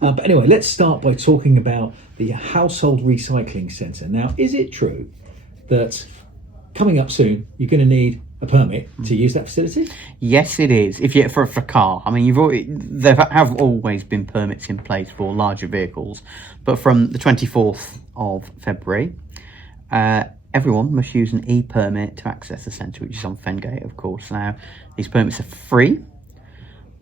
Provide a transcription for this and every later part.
But anyway, let's start by talking about the household recycling centre. Now, is it true that coming up soon, you're going to need a permit to use that facility? Yes, it is. If you for a car, I mean, there have always been permits in place for larger vehicles, but from the 24th of February, everyone must use an e-permit to access the centre, which is on Fengate, of course. Now, these permits are free,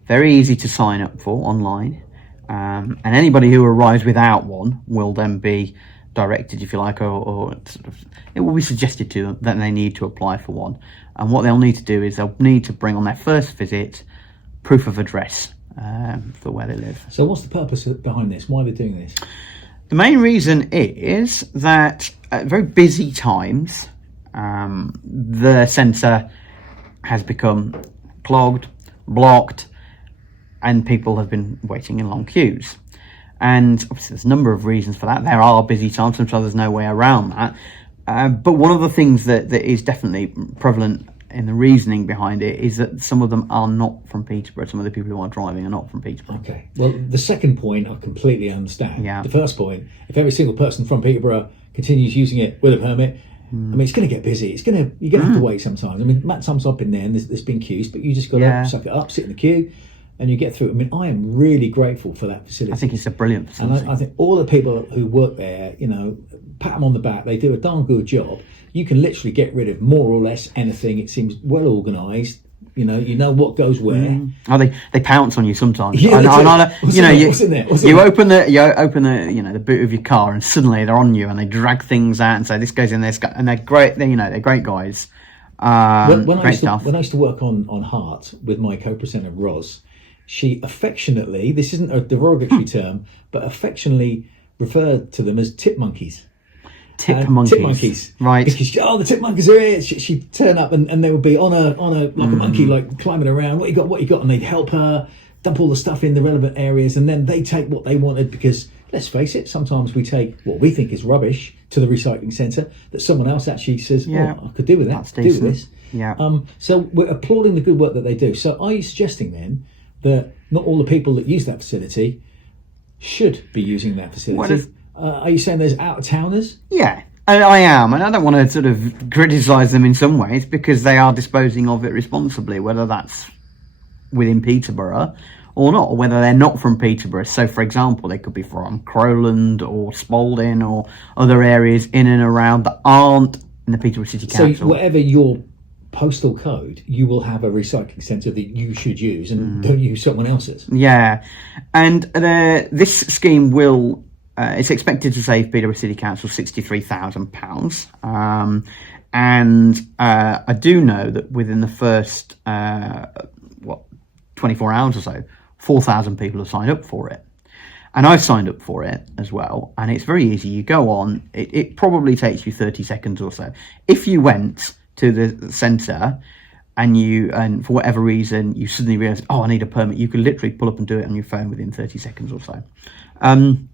very easy to sign up for online, and anybody who arrives without one will then be directed, if you like, or sort of, it will be suggested to them that they need to apply for one. And what they'll need to do is they'll need to bring on their first visit proof of address for where they live. So what's the purpose behind this? Why are they doing this? The main reason is that at very busy times, the centre has become clogged, blocked, and people have been waiting in long queues. And obviously there's a number of reasons for that. There are busy times, sometimes there's no way around that. But one of the things that is definitely prevalent in the reasoning behind it is that some of them are not from Peterborough. Some of the people who are driving are not from Peterborough. Okay. Well, the second point I completely understand. Yeah. The first point, if every single person from Peterborough continues using it with a permit, I mean, it's going to get busy. You're going to have to wait sometimes. I mean, Matt, times I've been there and there's been queues, but you just got to suck it up, sit in the queue, and you get through. I mean, I am really grateful for that facility. I think it's a brilliant facility. And I think all the people who work there, you know, pat them on the back. They do a darn good job. You can literally get rid of more or less anything. It seems well organised. You know what goes where. Oh, they pounce on you sometimes. Yeah, What's in there? You open the boot of your car, and suddenly they're on you, and they drag things out and say this goes in this, and they're great. They're great guys. When I used to work on Heart with my co-presenter Roz, she affectionately, this isn't a derogatory term, but affectionately referred to them as tip monkeys. Tip monkeys, right? Because the tip monkeys are here. She'd turn up and they would be on a like a monkey, like climbing around. What you got? And they'd help her dump all the stuff in the relevant areas, and then they take what they wanted. Because let's face it, sometimes we take what we think is rubbish to the recycling centre that someone else actually says, I could do with that. That's decent. Do with this. Yeah. So we're applauding the good work that they do. So are you suggesting then that not all the people that use that facility should be using that facility? Are you saying there's out-of-towners? Yeah, I am, and I don't want to sort of criticise them in some ways because they are disposing of it responsibly, whether that's within Peterborough or not, or whether they're not from Peterborough. So, for example, they could be from Crowland or Spalding or other areas in and around that aren't in the Peterborough City Council. So whatever your postal code, you will have a recycling centre that you should use and don't use someone else's. Yeah, and this scheme will... it's expected to save Peterborough City Council £63,000. And I do know that within the first 24 hours or so, 4,000 people have signed up for it. And I've signed up for it as well. And it's very easy. You go on, it probably takes you 30 seconds or so. If you went to the centre and for whatever reason, you suddenly realise, I need a permit, you can literally pull up and do it on your phone within 30 seconds or so. And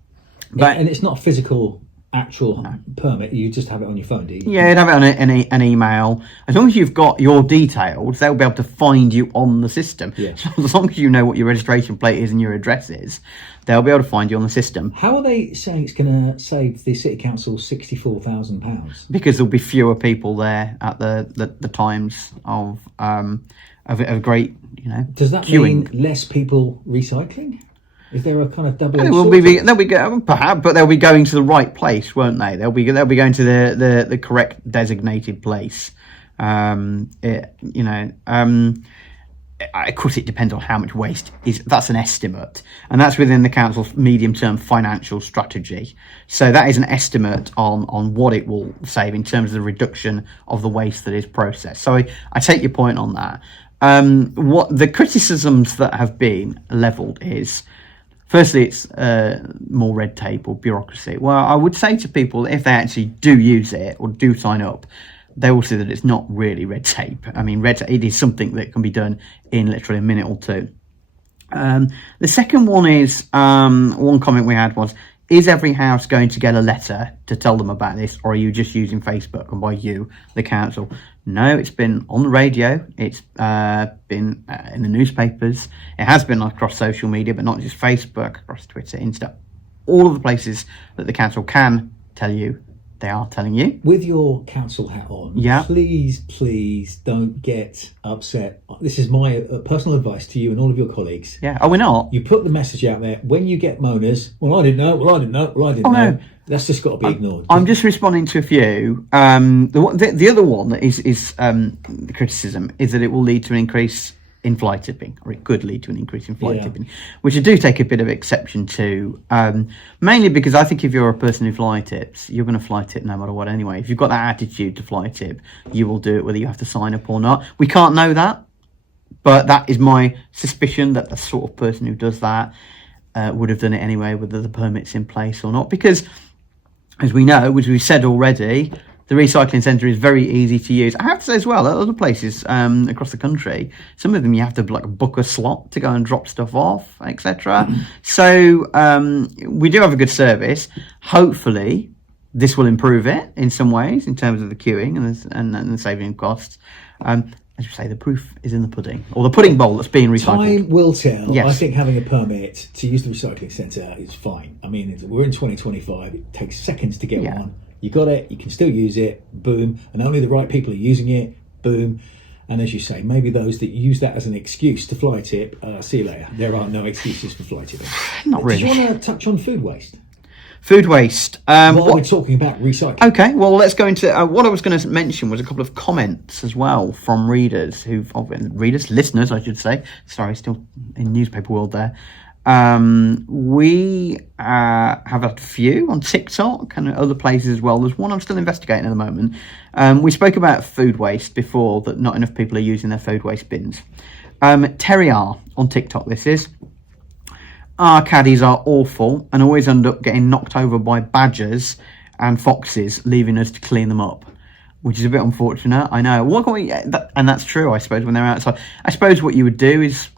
it's not a physical, actual permit. You just have it on your phone, do you? Yeah, you'd have it on an email. As long as you've got your details, they'll be able to find you on the system. Yeah. So as long as you know what your registration plate is and your address is, they'll be able to find you on the system. How are they saying it's going to save the City Council £64,000? Because there'll be fewer people there at the times of great, Does that queuing. mean less people recycling? Is there a kind of double? They'll be perhaps, but they'll be going to the right place, won't they? They'll be going to the correct designated place. Of course, it depends on how much waste is. That's an estimate, and that's within the council's medium-term financial strategy. So that is an estimate on what it will save in terms of the reduction of the waste that is processed. So I take your point on that. What the criticisms that have been levelled is. Firstly, it's more red tape or bureaucracy. Well, I would say to people, if they actually do use it or do sign up, they will see that it's not really red tape. I mean, it is something that can be done in literally a minute or two. The second one is, one comment we had was, is every house going to get a letter to tell them about this, or are you just using Facebook? And by you, the council? No, it's been on the radio. It's been in the newspapers. It has been across social media, but not just Facebook, across Twitter, Insta. All of the places that the council can tell you, they are telling you. With your council hat on, please don't get upset. This is my personal advice to you and all of your colleagues. Yeah. Oh, we're not. You put the message out there. When you get moaners, well, I didn't know, no. That's just got to be ignored. I'm just responding to a few. The other one that is the criticism is that it will lead to an increase in fly tipping, or it could lead to an increase in fly tipping, which I do take a bit of exception to, mainly because I think if you're a person who fly tips, you're going to fly tip no matter what anyway. If you've got that attitude to fly tip, you will do it whether you have to sign up or not. We can't know that, but that is my suspicion, that the sort of person who does that would have done it anyway, whether the permit's in place or not, because as we know, as we've said already, the recycling centre is very easy to use. I have to say as well, at other places across the country, some of them you have to book a slot to go and drop stuff off, etc. So we do have a good service. Hopefully, this will improve it in some ways in terms of the queuing and the saving costs. As you say, the proof is in the pudding, or the pudding bowl that's being recycled. Time will tell. Yes. I think having a permit to use the recycling centre is fine. I mean, we're in 2025. It takes seconds to get one. You got it, you can still use it, boom, and only the right people are using it, boom. And as you say, maybe those that use that as an excuse to fly tip, see you later. There are no excuses for fly tipping. Not really. Do you want to touch on food waste? Food waste. While we're talking about recycling. Okay, well, let's go into what I was going to mention was a couple of comments as well from listeners, I should say. Sorry, still in newspaper world there. We have had a few on TikTok and other places as well. There's one I'm still investigating at the moment. We spoke about food waste before, that not enough people are using their food waste bins. Terry R on TikTok, this is. Our caddies are awful and always end up getting knocked over by badgers and foxes, leaving us to clean them up, which is a bit unfortunate. I know. What can we? And that's true, I suppose, when they're outside. I suppose what you would do is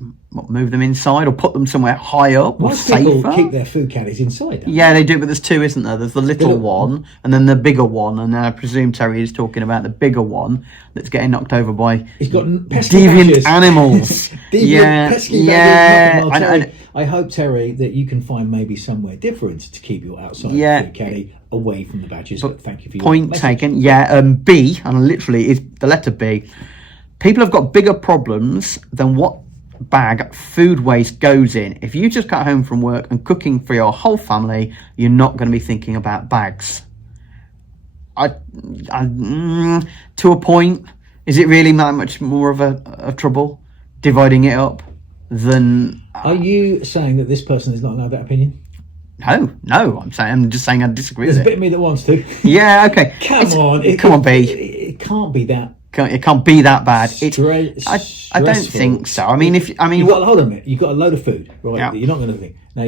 move them inside or put them somewhere high up or Most safer. people keep their food caddies inside. Yeah, they do, but there's two, isn't there? There's the little one and then the bigger one, and I presume Terry is talking about the bigger one that's getting knocked over by He's got pesky deviant badgers. animals. Pesky badgers. I hope, Terry, that you can find maybe somewhere different to keep your outside food caddy away from the badgers. But thank you for your point message. taken. Yeah, B, and literally is the letter B. People have got bigger problems than what bag food waste goes in. If you just got home from work and cooking for your whole family, you're not going to be thinking about bags. To a point, is it really that much more of a trouble dividing it up than? Are you saying that this person is not allowed that opinion? No. I'm just saying I disagree. There's with a bit of me that wants to. Yeah. Okay. Come on, B. It can't be that. It can't be that bad. I don't Stressful. think so. I mean, hold on a minute. You've got a load of food, right? Yeah. That you're not going to think. Now,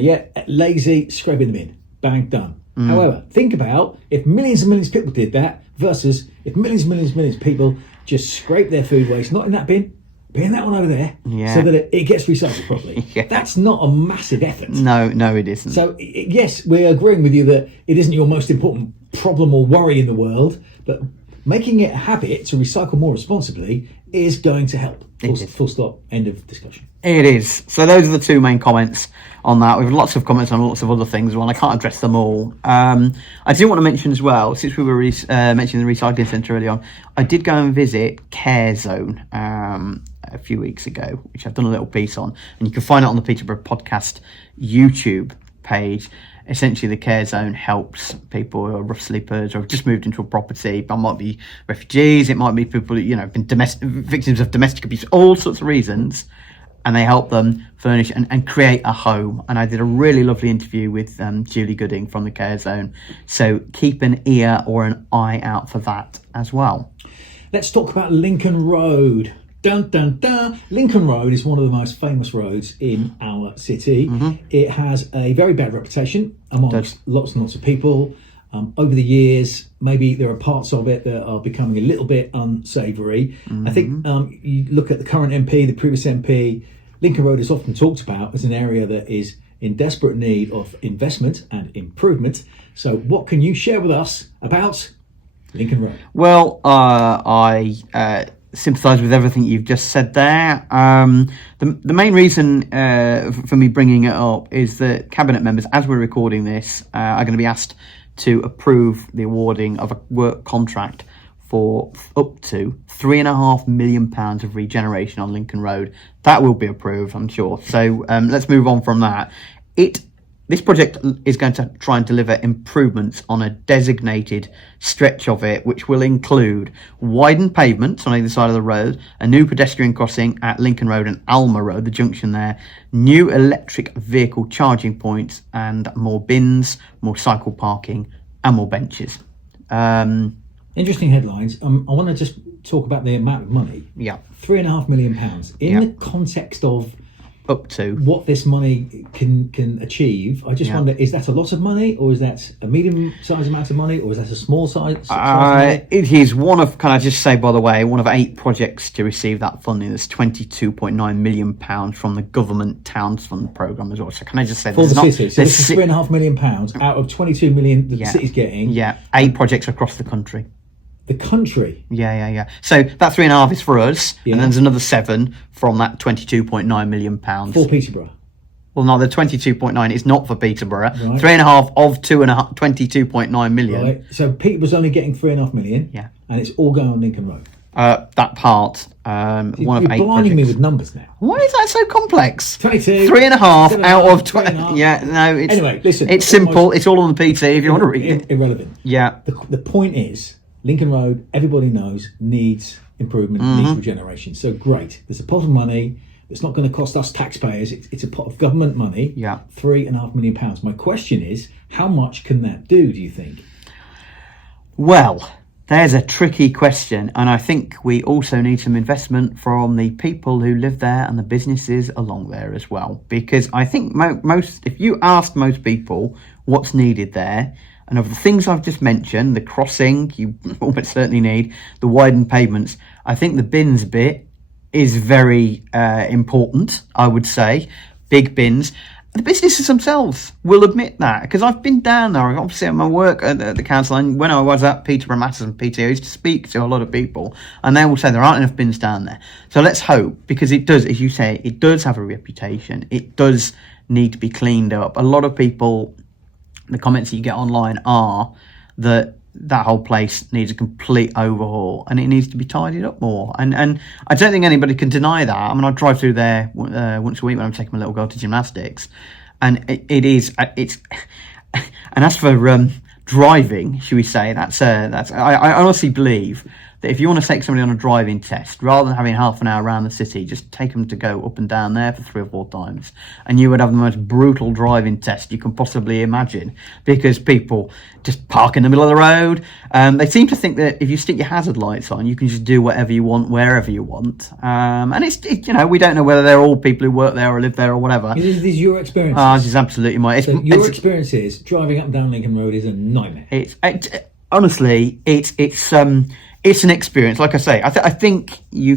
lazy, scraping them in, bang, done. However, think about if millions and millions of people did that versus if millions and millions and millions of people just scrape their food waste, not in that bin, but in that one over there, so that it gets recycled properly. That's not a massive effort. No, it isn't. So, yes, we're agreeing with you that it isn't your most important problem or worry in the world, but making it a habit to recycle more responsibly is going to help. Full stop. End of discussion. It is. So those are the two main comments on that. We've lots of comments on lots of other things as well. I can't address them all. I do want to mention as well, since we were mentioning the recycling centre earlier on, I did go and visit Care Zone a few weeks ago, which I've done a little piece on, and you can find it on the Peterborough podcast YouTube page. Essentially, the Care Zone helps people who are rough sleepers or have just moved into a property. It might be refugees, it might be people that have been victims of domestic abuse, all sorts of reasons, and they help them furnish and create a home. And I did a really lovely interview with Julie Gooding from the Care Zone. So keep an ear or an eye out for that as well. Let's talk about Lincoln Road. Dun, dun, dun. Lincoln Road is one of the most famous roads in our city. It has a very bad reputation amongst lots and lots of people. Over the years, maybe there are parts of it that are becoming a little bit unsavoury. I think you look at the current MP, the previous MP, Lincoln Road is often talked about as an area that is in desperate need of investment and improvement. So what can you share with us about Lincoln Road? Well, I sympathise with everything you've just said there. The main reason for me bringing it up is that Cabinet members, as we're recording this, are going to be asked to approve the awarding of a work contract for up to £3.5 million of regeneration on Lincoln Road. That will be approved, I'm sure. So let's move on from that. This project is going to try and deliver improvements on a designated stretch of it, which will include widened pavements on either side of the road, a new pedestrian crossing at Lincoln Road and Alma Road, the junction there, new electric vehicle charging points, and more bins, more cycle parking, and more benches. Interesting headlines. I want to just talk about the amount of money. Yeah. £3.5 million. In the context of up to what this money can achieve, I just wonder, is that a lot of money, or is that a medium-sized amount of money, or is that a small size money? It is one of, can I just say, by the way, one of 8 projects to receive that funding. There's £22.9 million from the Government Towns Fund programme as well. So can I just say, for the city? So this is £3.5 million out of 22 million that the city's getting. Yeah, 8 projects across the country. The country. Yeah. So that 3.5 is for us, and then there's another 7 from that £22.9 million. For Peterborough. Well, no, the 22.9 is not for Peterborough. Right. 3.5 of 22.9 million. Right. So Peterborough's only getting £3.5 million. Yeah. And it's all going on Lincoln Road. That part, one of 8 You're blinding projects. me with numbers now. Why is that so complex? 22. 3.5 out of 20. Yeah, no, it's anyway. Listen, it's simple. It's all on the PT if you want to read it. Irrelevant. Yeah. The point is, Lincoln Road, everybody knows, needs improvement, needs regeneration. So great. There's a pot of money. It's not going to cost us taxpayers. It's a pot of government money. Yeah. £3.5 million. My question is, how much can that do you think? Well, there's a tricky question, and I think we also need some investment from the people who live there and the businesses along there as well. Because I think if you ask most people what's needed there, and of the things I've just mentioned, the crossing, you almost certainly need, the widened pavements, I think the bins bit is very important, I would say. Big bins. The businesses themselves will admit that, because I've been down there, obviously at my work at the council, and when I was at Peterborough Matters and PTO, I used to speak to a lot of people, and they will say there aren't enough bins down there. So let's hope, because it does, as you say, it does have a reputation. It does need to be cleaned up. A lot of people, the comments that you get online are that whole place needs a complete overhaul and it needs to be tidied up more. And I don't think anybody can deny that. I mean, I drive through there once a week when I'm taking my little girl to gymnastics, and it's. And as for driving, should we say, I honestly believe that if you want to take somebody on a driving test, rather than having half an hour around the city, just take them to go up and down there for 3 or 4 times, and you would have the most brutal driving test you can possibly imagine, because people just park in the middle of the road. They seem to think that if you stick your hazard lights on, you can just do whatever you want, wherever you want. And we don't know whether they're all people who work there or live there or whatever. This is your experience. This is absolutely my. So your experience is driving up and down Lincoln Road is a nightmare. Honestly, it's an experience. Like I say, I think you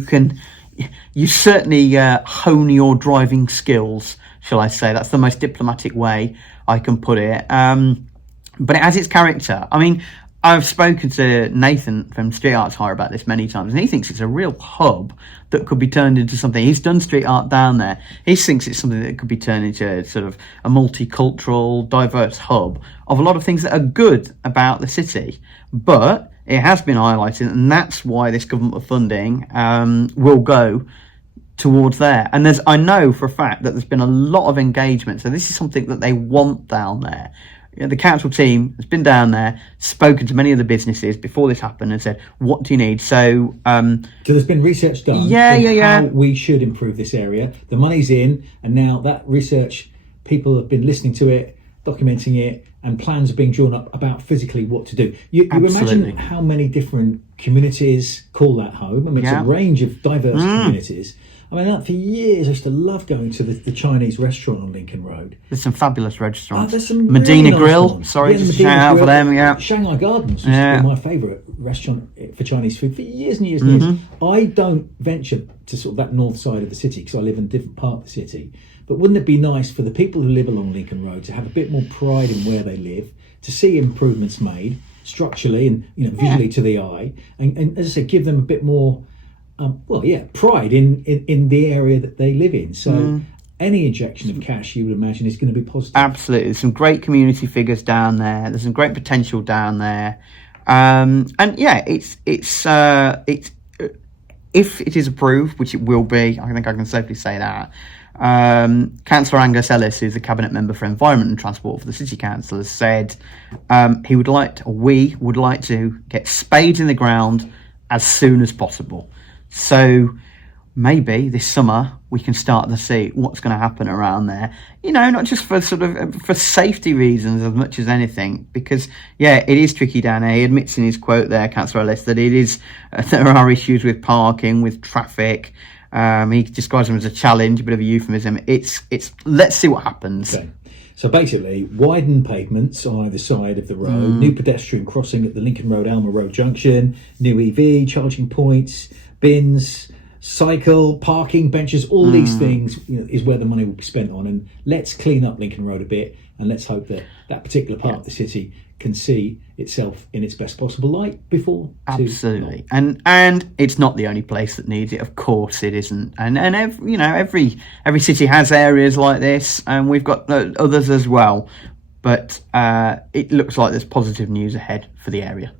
certainly hone your driving skills, shall I say. That's the most diplomatic way I can put it. But it has its character. I mean, I've spoken to Nathan from Street Arts Hire about this many times, and he thinks it's a real hub that could be turned into something. He's done street art down there. He thinks it's something that could be turned into sort of a multicultural, diverse hub of a lot of things that are good about the city. But it has been highlighted, and that's why this government funding will go towards there. And I know for a fact that there's been a lot of engagement. So this is something that they want down there. The council team has been down there, spoken to many of the businesses before this happened, and said, "What do you need?" So, so there's been research done. How we should improve this area. The money's in, and now that research, people have been listening to it, documenting it, and plans are being drawn up about physically what to do. You imagine how many different communities call that home. I mean, it's a range of diverse communities. I mean, for years, I used to love going to the Chinese restaurant on Lincoln Road. There's some fabulous restaurants. There's some Medina really nice Grill. ones. Sorry, Medina shout out Grill. for them. Yeah. Shanghai Gardens used to be my favourite restaurant for Chinese food for years and years and years. I don't venture to sort of that north side of the city because I live in a different part of the city. But wouldn't it be nice for the people who live along Lincoln Road to have a bit more pride in where they live, to see improvements made structurally and visually to the eye, and as I say, give them a bit more, pride in the area that they live in. So any injection of cash, you would imagine, is going to be positive. Absolutely, there's some great community figures down there. There's some great potential down there, and yeah, it's if it is approved, which it will be, I think I can safely say that. Councillor Angus Ellis, who's a cabinet member for Environment and Transport for the City Council, has said we would like to get spades in the ground as soon as possible. So maybe this summer we can start to see what's going to happen around there. Not just for for safety reasons as much as anything, because it is tricky down there. He admits in his quote there, Councillor Ellis, that there are issues with parking, with traffic. He describes them as a challenge, a bit of a euphemism. It's let's see what happens. Okay. So basically, widen pavements on either side of the road, new pedestrian crossing at the Lincoln Road, Alma Road junction, new EV charging points, bins, cycle, parking benches, all these things is where the money will be spent on. And let's clean up Lincoln Road a bit, and let's hope that that particular part of the city can see itself in its best possible light before. Absolutely, and it's not the only place that needs it. Of course, it isn't. And every city has areas like this, and we've got others as well. But it looks like there's positive news ahead for the area.